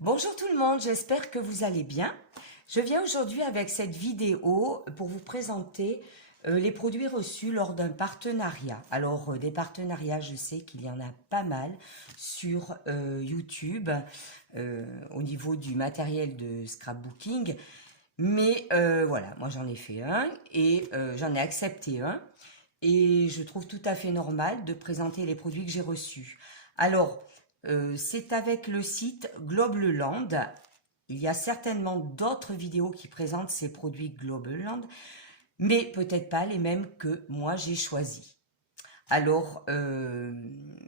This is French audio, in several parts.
Bonjour tout le monde, j'espère que vous allez bien. Je viens aujourd'hui avec cette vidéo pour vous présenter les produits reçus lors d'un partenariat. Alors des partenariats, je sais qu'il y en a pas mal sur YouTube au niveau du matériel de scrapbooking. Mais voilà, moi j'en ai fait un et j'en ai accepté un. Et je trouve tout à fait normal de présenter les produits que j'ai reçus. Alors, c'est avec le site Globeland. Il y a certainement d'autres vidéos qui présentent ces produits Globeland, mais peut-être pas les mêmes que moi j'ai choisis. Alors,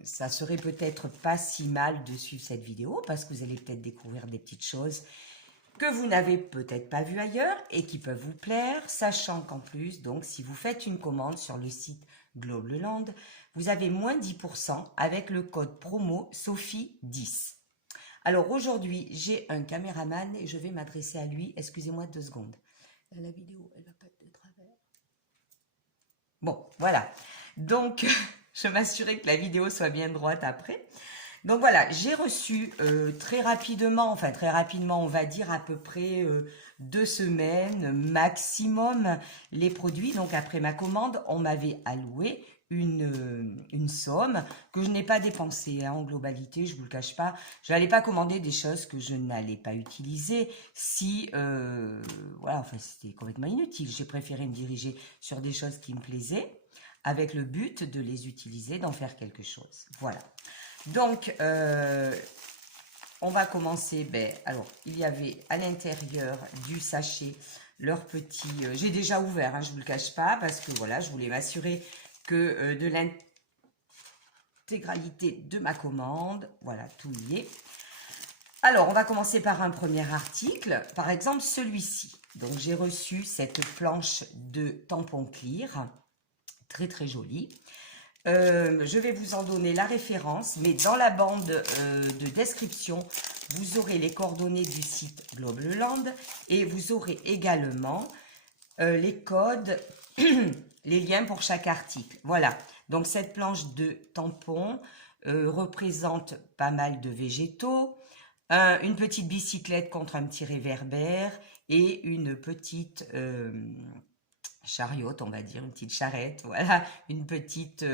ça serait peut-être pas si mal de suivre cette vidéo parce que vous allez peut-être découvrir des petites choses que vous n'avez peut-être pas vues ailleurs et qui peuvent vous plaire, sachant qu'en plus, donc, si vous faites une commande sur le site Globeland, vous avez moins 10% avec le code promo Sophie10. Alors aujourd'hui, j'ai un caméraman et je vais m'adresser à lui. Excusez-moi 2 secondes. La vidéo, elle va pas être de travers. Bon, voilà. Donc, je m'assurais que la vidéo soit bien droite après. Donc voilà, j'ai reçu très rapidement, enfin très rapidement, on va dire à peu près 2 semaines maximum les produits. Donc après ma commande, on m'avait alloué une somme que je n'ai pas dépensée hein, en globalité, je vous le cache pas. Je n'allais pas commander des choses que je n'allais pas utiliser si, voilà, enfin c'était complètement inutile. J'ai préféré me diriger sur des choses qui me plaisaient avec le but de les utiliser, d'en faire quelque chose. Voilà. Donc, on va commencer. Ben, alors, il y avait à l'intérieur du sachet leur petit... j'ai déjà ouvert, hein, je ne vous le cache pas, parce que voilà, je voulais m'assurer que de l'intégralité de ma commande, voilà, tout y est. Alors, on va commencer par un premier article, par exemple celui-ci. Donc, j'ai reçu cette planche de tampon clear, très très jolie. Je vais vous en donner la référence, mais dans la bande de description, vous aurez les coordonnées du site Globeland et vous aurez également les codes, les liens pour chaque article. Voilà, donc cette planche de tampon représente pas mal de végétaux, une petite bicyclette contre un petit réverbère et une petite chariote, on va dire, une petite charrette, voilà, une petite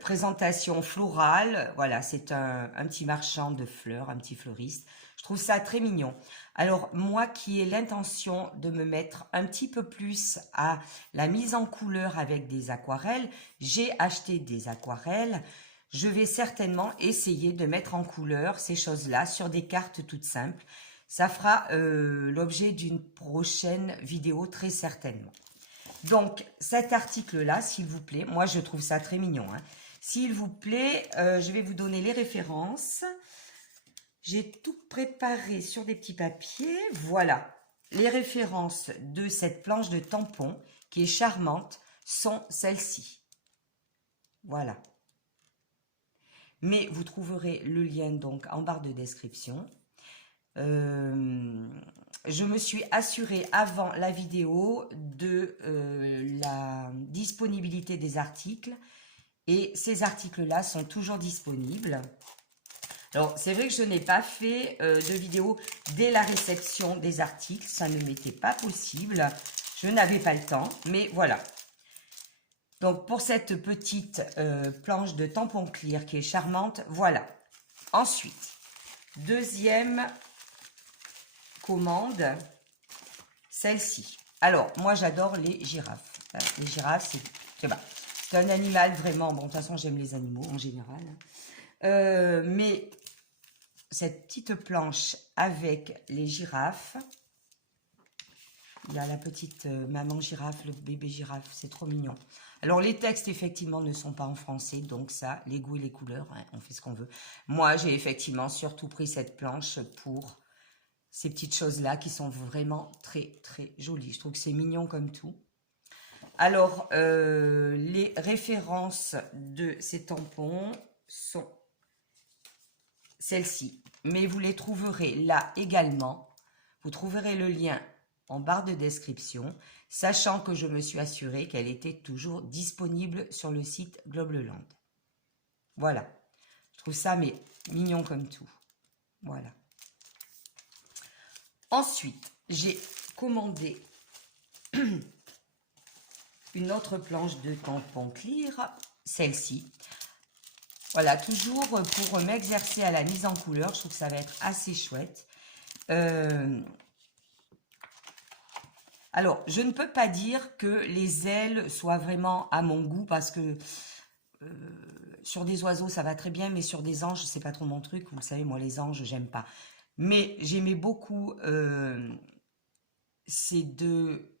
présentation florale. Voilà, c'est un petit marchand de fleurs, un petit fleuriste. Je trouve ça très mignon. Alors, moi qui ai l'intention de me mettre un petit peu plus à la mise en couleur avec des aquarelles, j'ai acheté des aquarelles. Je vais certainement essayer de mettre en couleur ces choses-là sur des cartes toutes simples. Ça fera l'objet d'une prochaine vidéo très certainement. Donc, cet article-là, s'il vous plaît, moi je trouve ça très mignon. Hein. S'il vous plaît, je vais vous donner les références. J'ai tout préparé sur des petits papiers. Voilà, les références de cette planche de tampon qui est charmante sont celles-ci. Voilà. Mais vous trouverez le lien donc en barre de description. Je me suis assurée avant la vidéo de la disponibilité des articles et ces articles-là sont toujours disponibles. Alors, c'est vrai que je n'ai pas fait de vidéo dès la réception des articles, ça ne m'était pas possible, je n'avais pas le temps, mais voilà. Donc, pour cette petite planche de tampon clear qui est charmante, voilà. Ensuite, deuxième commande, celle-ci. Alors, moi, j'adore les girafes. Les girafes, c'est un animal vraiment... Bon, de toute façon, j'aime les animaux en général. Mais cette petite planche avec les girafes, il y a la petite maman girafe, le bébé girafe, c'est trop mignon. Alors, les textes, effectivement, ne sont pas en français, donc ça, les goûts et les couleurs, hein, on fait ce qu'on veut. Moi, j'ai effectivement surtout pris cette planche pour ces petites choses-là qui sont vraiment très, très jolies. Je trouve que c'est mignon comme tout. Alors, les références de ces tampons sont celles-ci. Mais vous les trouverez là également. Vous trouverez le lien en barre de description, sachant que je me suis assurée qu'elle était toujours disponible sur le site Globeland. Voilà. Je trouve ça mais mignon comme tout. Voilà. Ensuite, j'ai commandé une autre planche de tampon clear, celle-ci. Voilà, toujours pour m'exercer à la mise en couleur. Je trouve que ça va être assez chouette. Alors, je ne peux pas dire que les ailes soient vraiment à mon goût parce que sur des oiseaux, ça va très bien, mais sur des anges, c'est pas trop mon truc. Vous le savez, moi, les anges, j'aime pas. Mais j'aimais beaucoup ces deux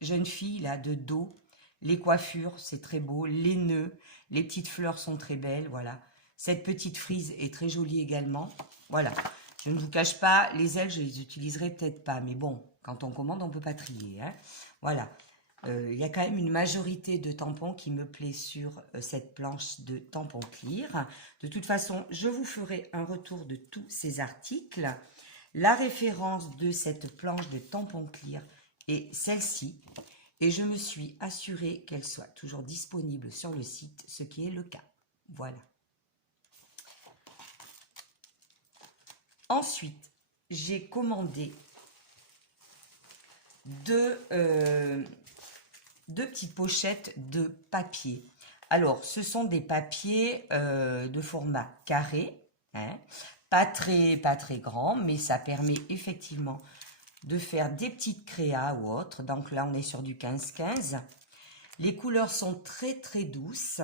jeunes filles là de dos. Les coiffures, c'est très beau. Les nœuds, les petites fleurs sont très belles. Voilà. Cette petite frise est très jolie également. Voilà. Je ne vous cache pas, les ailes, je les utiliserai peut-être pas. Mais bon, quand on commande, on ne peut pas trier. Hein. Voilà. Il y a quand même une majorité de tampons qui me plaît sur cette planche de tampons clear. De toute façon, je vous ferai un retour de tous ces articles. La référence de cette planche de tampons clear est celle-ci. Et je me suis assurée qu'elle soit toujours disponible sur le site, ce qui est le cas. Voilà. Ensuite, j'ai commandé deux petites pochettes de papier. Alors, ce sont des papiers de format carré, hein, pas très grand, mais ça permet effectivement de faire des petites créas ou autres. Donc là, on est sur du 15-15. Les couleurs sont très douces.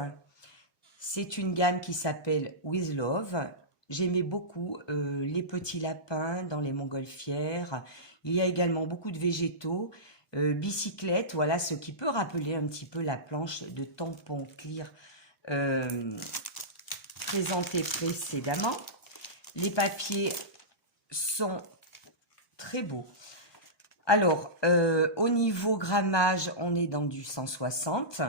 C'est une gamme qui s'appelle With Love. J'aimais beaucoup les petits lapins dans les montgolfières. Il y a également beaucoup de végétaux. Bicyclette, voilà ce qui peut rappeler un petit peu la planche de tampon clear présentée précédemment. Les papiers sont très beaux. Alors, au niveau grammage, on est dans du 160.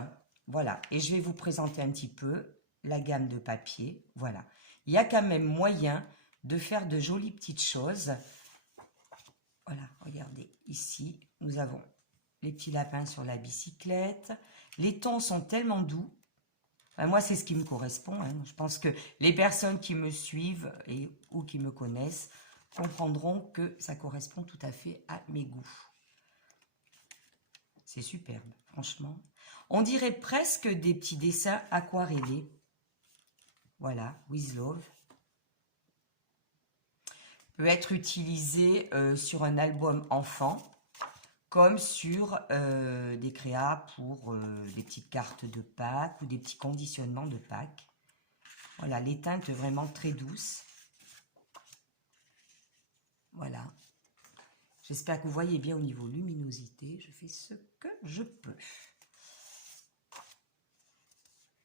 Voilà, et je vais vous présenter un petit peu la gamme de papier. Voilà, il y a quand même moyen de faire de jolies petites choses. Voilà, regardez, ici, nous avons les petits lapins sur la bicyclette. Les tons sont tellement doux. Enfin, moi, c'est ce qui me correspond. Hein. Je pense que les personnes qui me suivent ou qui me connaissent comprendront que ça correspond tout à fait à mes goûts. C'est superbe, franchement. On dirait presque des petits dessins aquarellés. Voilà, With Love. Peut être utilisé sur un album enfant, comme sur des créas pour des petites cartes de Pâques ou des petits conditionnements de Pâques. Voilà, les teintes vraiment très douces. Voilà. J'espère que vous voyez bien au niveau luminosité. Je fais ce que je peux.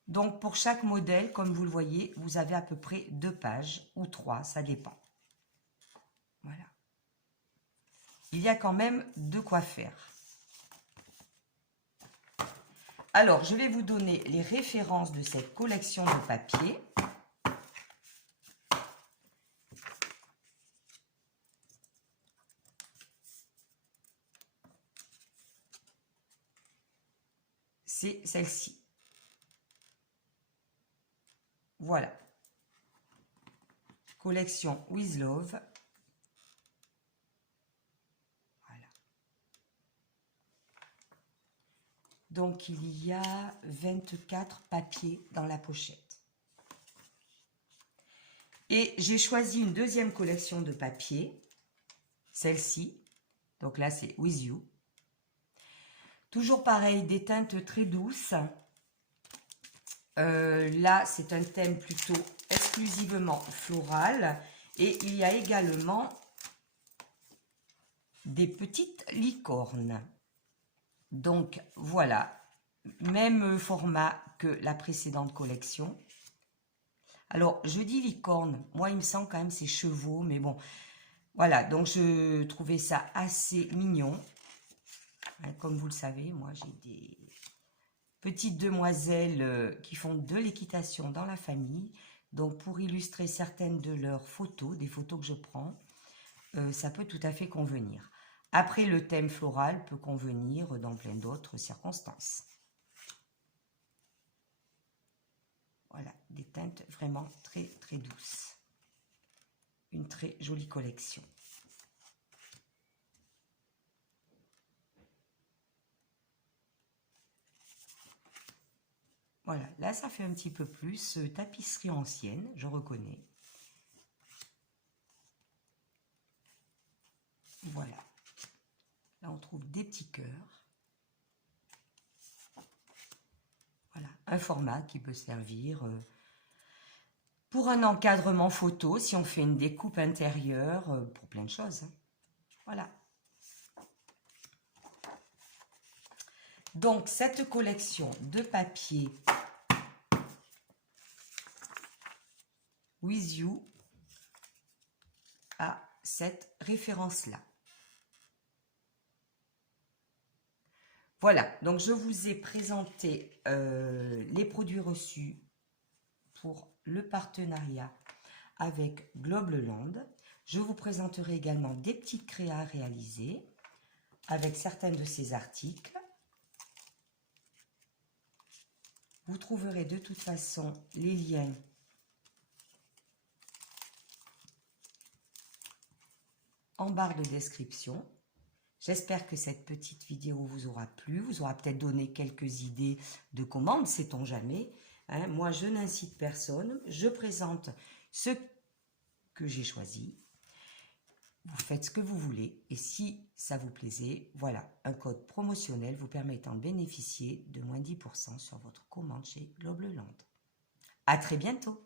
Donc, pour chaque modèle, comme vous le voyez, vous avez à peu près 2 pages ou 3, ça dépend. Voilà. Il y a quand même de quoi faire. Alors, je vais vous donner les références de cette collection de papier. C'est celle-ci. Voilà. Collection With Love. Voilà. Donc, il y a 24 papiers dans la pochette. Et j'ai choisi une deuxième collection de papiers. Celle-ci. Donc là, c'est With You. Toujours pareil, des teintes très douces. Là, c'est un thème plutôt exclusivement floral. Et il y a également des petites licornes. Donc, voilà. Même format que la précédente collection. Alors, je dis licorne. Moi, il me semble quand même c'est chevaux. Mais bon, voilà. Donc, je trouvais ça assez mignon. Comme vous le savez, moi, j'ai des petites demoiselles qui font de l'équitation dans la famille. Donc, pour illustrer certaines de leurs photos, des photos que je prends, ça peut tout à fait convenir. Après, le thème floral peut convenir dans plein d'autres circonstances. Voilà, des teintes vraiment très douces. Une très jolie collection. Voilà, là ça fait un petit peu plus tapisserie ancienne, je reconnais. Voilà. Là on trouve des petits cœurs. Voilà, un format qui peut servir pour un encadrement photo, si on fait une découpe intérieure, pour plein de choses. Hein. Voilà. Donc, cette collection de papier With You a cette référence-là. Voilà, donc je vous ai présenté les produits reçus pour le partenariat avec Globleland. Je vous présenterai également des petites créas réalisées avec certains de ces articles. Vous trouverez de toute façon les liens en barre de description. J'espère que cette petite vidéo vous aura plu, vous aura peut-être donné quelques idées de commandes, sait-on jamais. Hein, moi, je n'incite personne, je présente ce que j'ai choisi. Vous faites ce que vous voulez et si ça vous plaisait, voilà, un code promotionnel vous permettant de bénéficier de moins 10% sur votre commande chez Globleland. À très bientôt!